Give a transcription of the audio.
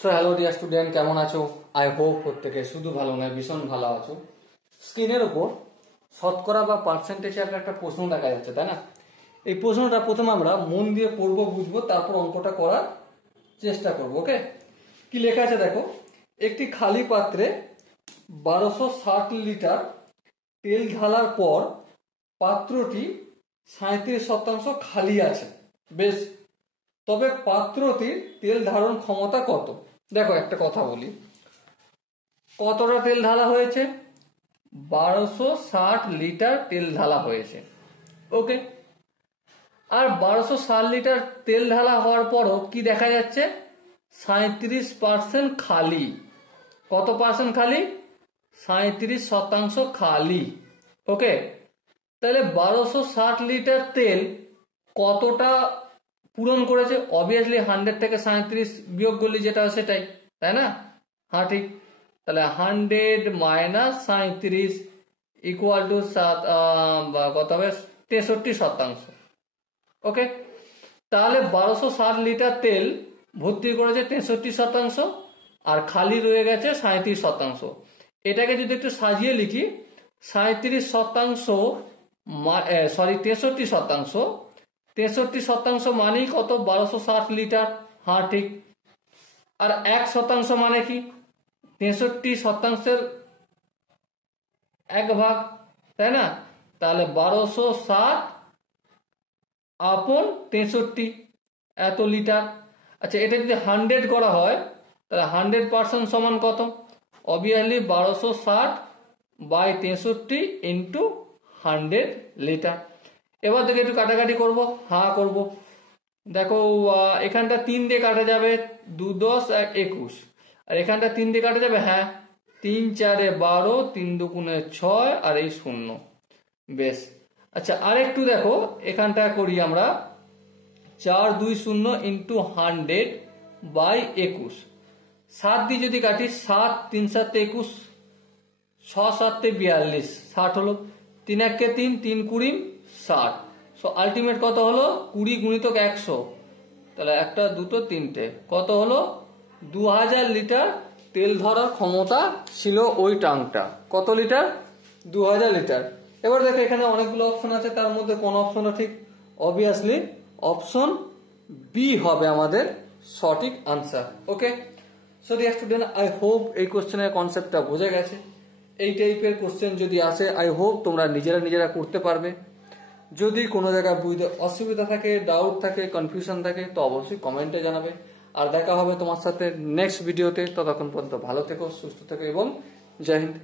So hello dear student, কেমন আছো? I hope প্রত্যেকে শুধু ভালো নয় ভীষণ ভালো আছো। স্ক্রিনের উপর শতকরা বা পার্সেন্টেজের একটা প্রশ্ন দেখা যাচ্ছে, তাই না? এই প্রশ্নটা প্রথমে আমরা মন দিয়ে পড়বো, বুঝবো, তারপর অঙ্কটা করার চেষ্টা করবো। ওকে, কি লেখা আছে দেখো। একটি খালি পাত্রে 1260 লিটার তেল ঢালার পর পাত্রটি 37% খালি আছে। বেশ, তবে পাত্রটির তেল ধারণ ক্ষমতা কত? দেখো একটা কথা বলি, কতটা তেল ঢালা হয়েছে? 1260 লিটার তেল ঢালা হয়েছে। ওকে, আর 1260 লিটার তেল ঢালা হওয়ার পরও কি দেখা যাচ্ছে? 37% খালি। কত পার্সেন্ট খালি? 37% খালি। ওকে, তাহলে 1260 লিটার তেল কতটা পূরণ করেছে? অবভিয়াসলি 100 থেকে 37 বিয়োগ করলে যেটা হয় সেটাই, তাই না? হ্যাঁ ঠিক। তাহলে 100 মাইনাস 37 ইকুয়াল টু কত হবে? 63%। ওকে, তাহলে 1260 লিটার তেল ভর্তি করেছে 63% আর খালি রয়ে গেছে 37%। এটাকে যদি একটু সাজিয়ে লিখি, 63% মানেই কত? 1260 লিটার। হ্যাঁ ঠিক। আর 1% মানে কি? 63%-এর 1 ভাগ, তাই না? তাহলে 1260 আপন 63 এত লিটার। আচ্ছা, এটা যদি 100 করা হয় তাহলে 100% সমান কত? Obviously 1260 by 63 into 100 litre. এবার দেখে একটু কাটাকাটি করব। হ্যাঁ করব। দেখো এখানটা 3 দিয়ে কাটা যাবে, 2 10 আর 21, আর এখানটা 3 দিয়ে কাটা যাবে। হ্যাঁ, 3 4 12, 3 2 6 আর এই 0। বেশ, আচ্ছা আরেকটু দেখো, এখানটা করি আমরা 4 2 0 ইন্টু 100 বাই 21। 7 দিয়ে যদি কাটি, 7 3 7 21, 6 7 42, 60 হলো। 3 1 3, 3 20 60। সো আলটিমেট কত হলো? 20 গুণিতক 100, তাহলে 1 2 3 কত হলো? 2000 লিটার তেল ধরার ক্ষমতা ছিল ওই ট্যাঙ্কটা। কত লিটার? 2000 লিটার। এবার দেখো এখানে অনেকগুলো অপশন আছে, তার মধ্যে কোন অপশনটা ঠিক? অবভিয়াসলি অপশন বি হবে আমাদের সঠিক answer. Okay, so dear student, I hope এই কোশ্চেনের কনসেপ্টটা বোঝা গেছে। এই টাইপের কোশ্চেন যদি আসে, আই হোপ তোমরা নিজেরা করতে পারবে। যদি কোনো জায়গায় বুঝতে অসুবিধা থাকে, ডাউট থাকে, কনফিউশন থাকে, তো অবশ্যই কমেন্টে জানাবে। আর দেখা হবে তোমার সাথে নেক্সট ভিডিওতে। ততক্ষণ পর্যন্ত ভালো থেকো, সুস্থ থেকো এবং জয় হিন্দ।